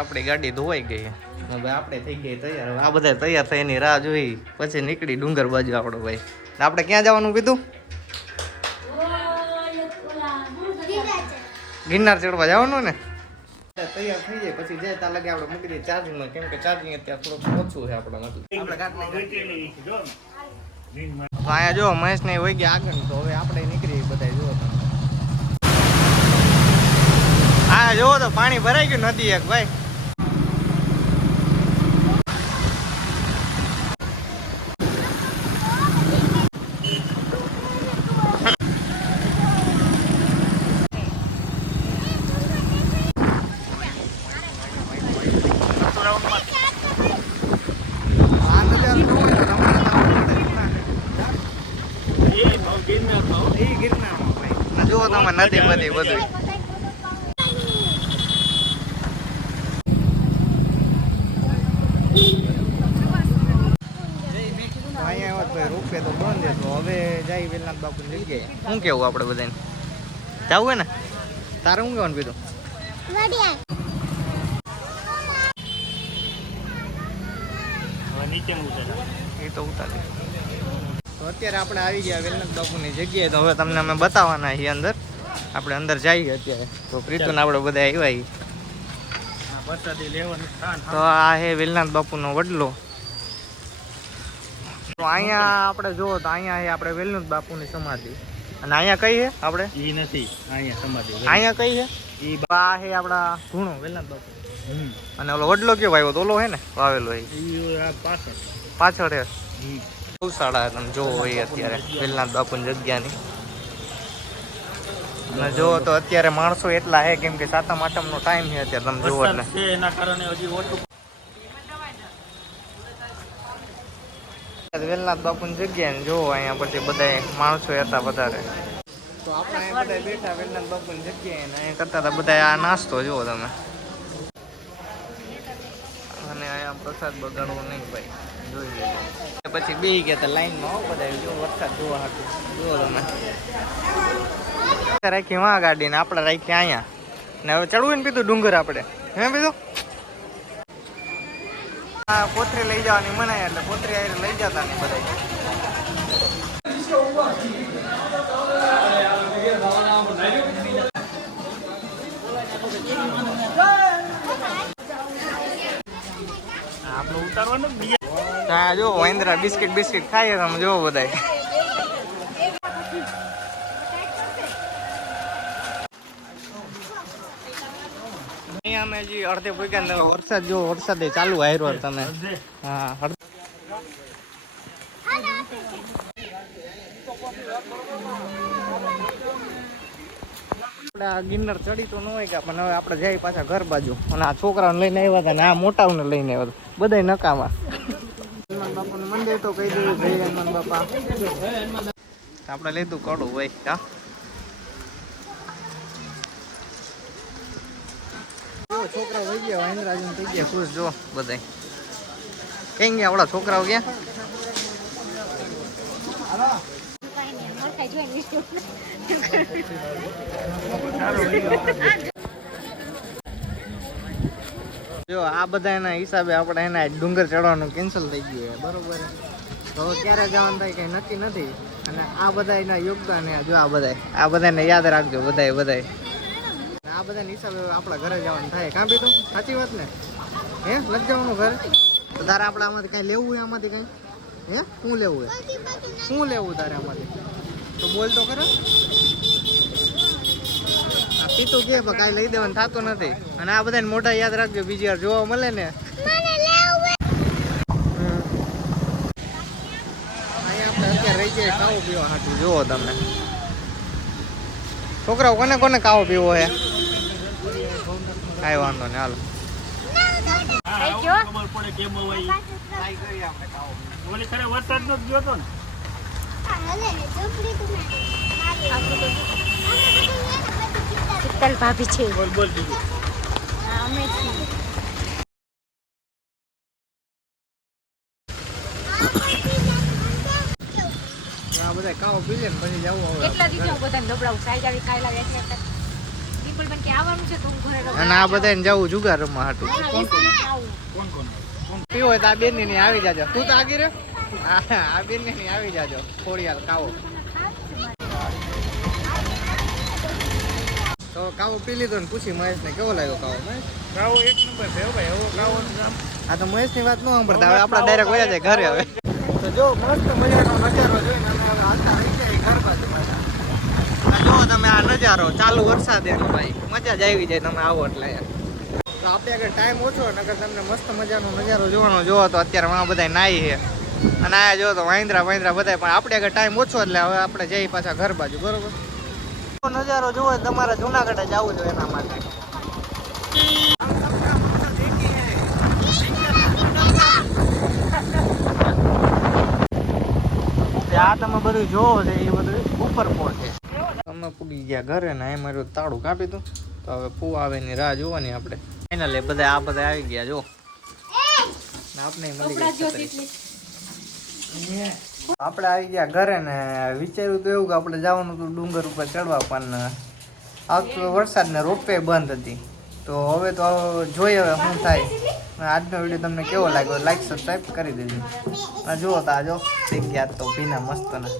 આપણી ગાડી ધોવાઈ ગઈ હવે આપણે થઈ ગઈ તૈયાર. હવે આ બધા તૈયાર થઈને રાહ જોઈ પછી નીકળી ડુંગર બાજુ આપણો ભાઈ. આપણે ક્યાં જવાનું કીધું? ગિરનાર ચડવા જવાનું ને. તૈયાર થઈ જાય પછી જાય ત્યાં લગે આપણે મૂકી દઈએ ચાર્જિંગમાં, કેમ કે ચાર્જિંગ અત્યારે થોડુંક ઓછું છે આપણા અહીંયા. જો મહેશ ને હોય ગયા આગળ, તો હવે આપણે નીકળી બધા. જો હા જોવો તો પાણી ભરાઈ ગયું નદી એક ભાઈ. જુઓ તમે નદી બધી બધું. અહીંયા રૂપે તો બંધ હતો, હવે જાય વેલનાથ બાપુની જગ્યાએ. શું કેવું આપણે બધાને જવું હોય ને? તારે શું કહેવાનું કીધું? એ તો ઉતારી. તો અત્યારે આપણે આવી ગયા વેલનાથ બાપુની જગ્યાએ. તો હવે તમને અમે બતાવવાના છીએ અંદર. આપણે અંદર જઈએ અત્યારે. તો પ્રીતુને આપણે બધા આવ્યા. તો આ હે વેલનાથ બાપુનો વડલો. તો અહીંયા આપણે જોવો તો અહીંયા આપણે વેલનાથ બાપુની સમાધિ. અને અહીંયા કઈ છે આપણે? એ નથી અહીંયા સમાધિ. અહીંયા કઈ છે? એ આ હે આપણા ધૂણો વેલનાથ બાપુ. અને ઓલો વડલો કેવો આવ્યો? તો ઓલો હે ને વાવેલો એ પાછળ હે. ગૌશાળા તમે જોવો હોય અત્યારે વેલનાથ બાપુની જગ્યાની. અને જોવો તો અત્યારે માણસો એટલા હે કેમ કે સાતમ આઠમનો ટાઈમ છે અત્યારે. તમે જોવો એટલે એના કારણે હજી ઓછું. વેલનાથ બાપુની જગ્યાએ જોવો અહીંયા પછી બધા માણસો હતા વધારે. તો આપણે અહીંયા બધા બેઠા વેલનાથ બાપુની જગ્યાએ ને અહીંયા કરતા હતા બધા આ નાસ્તો જુઓ તમે. અને અહીંયા પ્રસાદ બગાડવો નહીં ભાઈ, જોઈ લેજો. પછી બેસી ગયા હતા લાઈનમાં. આવો બધા જો વરસાદ જોવા હતું. જુઓ તમે રાખી વાં ગાડી ને આપણે રાખી અહીંયા. ને હવે ચડવું ને પીધું ડુંગર આપણે હે પીધું. હા પોતરી લઈ જવાની મનાય એટલે પોતરી આવીને લઈ જતા ને બધા. આપણે ઉતારવાનું હા જો મહિન્દ્રા બિસ્કિટ ખાઈએ તમે જોવો બધા. અહીંયા અમે હજી અડધે પૂગ્યા. વરસાદ જો વરસાદ ચાલુ આવ્યો તમે. હા આપણે ગિરનાર ચડી તો ન હોય કે પણ હવે આપણે જઈ પાછા ઘર બાજુ. અને આ છોકરાઓને લઈને આવ્યા હતા ને આ મોટાઓને લઈને આવ્યા હતા. બધા નકામાં. હનુમાન બાપાનું મંદિર તો કહી દઉં જય હનુમાન બાપા. આપણે લીધું કડું ભાઈ. હા છોકરાઓ થઈ ગયા વાંદરાજી થઈ ગયા ખુશ. જો બધા કઈ ગયા આપણા છોકરાઓ ક્યાં? જો આ બધા એના હિસાબે આપણે એના ડુંગર ચડવાનું કેન્સલ થઈ ગયું બરોબર. તો હવે ક્યારે જવાનું થાય કઈ નક્કી નથી. અને આ બધા એના યોગદાન જો આ બધાને યાદ રાખજો બધા આ બધા હિસાબે આપણા ઘરે જવાનું થાય. કાં પીધું સાચી વાત ને? હે લગ જવાનું ઘરે. તો તારે આપણે આમાંથી કઈ લેવું હોય? આમાંથી કઈ હે શું લેવું હોય? શું લેવું તારે આમાંથી? તો બોલ તો ખરો. આ પીતું કે પણ કાંઈ લઈ દેવાનું થતું નથી. અને આ બધાને મોઢા યાદ રાખજો બીજી વાર જોવા મળે ને. અહીંયા આપણે અત્યારે રહી જાય કાવો પીવા હાટું. જુઓ તમે છોકરાઓ કોને કોને કાવો પીવો હે? કાંઈ વાંધો ને હાલો. વરસાદ નો ગયો તો ને શીતલ ભાભી છે. બોલ બોલ દીદી. અમે છીએ. આ બધા કાવો પી લે ને પછી જવું. કેટલા દીધો બધાને દબડાવું સાઈ જાવી કાયલા એટલે ડિમ્પલબેન કે આવવાનું છે તો હું ઘરે રહું. અને આ બધાને જવું જુગાર રમવા હાટું હા, બેસીને આવું. પીવો હોય તો આ બેન ની આવી જાજો તું તો આગી રે આ બેન ની આવી જાજો ખોડિયાલ કાવો તો કાવો પી લીધો ને પૂછી મહેશ ને કેવો લાગ્યો કાવો મહેશ કાવો એક નંબર છે હો ભાઈ હવે કાવાનું નામ આ તો મહેશ ની વાત ન સાંભળતા હવે આપડા ડાયરેક્ટ વયા જાય ઘરે હવે તો જો મસ્ત મજાનો નજારો જોઈને અમે હવે આખા આવી જાય ઘર બાજુ પાછા. આ જો તમે આ નજારો ચાલુ વરસાદ એનો ભાઈ મજા જ આવી જાય તમે આવો એટલે યાર. તો આપણે આગળ ટાઈમ ઓછો નકર તમને મસ્ત મજાનો નજારો જોવાનો જોવો તો અત્યારે આ બધા નાઈ છે અને આ જો તો વાંદરા બધા પણ આપણે આગળ ટાઈમ ઓછો એટલે હવે આપણે જઈએ પાછા ઘર બાજુ બરોબર. નજારો જોવો હોય તમારે જુનાગઢ જ આવવું જોઈએ એના માટે. આ તમે બધું જોવો છે એ બધું ઉપર પોટ છે. અમે પૂગી ગયા ઘરે ને એ મારું તાળું કાપી દઉં તો હવે ફૂ આવે ની રાહ જોવાની આપણે. ફાઇનલી બધા આવી ગયા જો આપણે મળી કપડાં જો ગયા એટલી. આપણે આવી ગયા ઘરે ને વિચાર્યું તો એવું કે આપણે જવાનું હતું ડુંગર ઉપર ચડવા પણ આવતો વરસાદ ને રોપવે બંધ હતી તો હવે તો જોઈએ હવે શું થાય. આજનો વિડીયો તમને કેવો લાગ્યો લાઈક સબસ્ક્રાઈબ કરી દેજો. જુઓ તો આ જો થઈ ગયા તો ભીના મસ્ત ના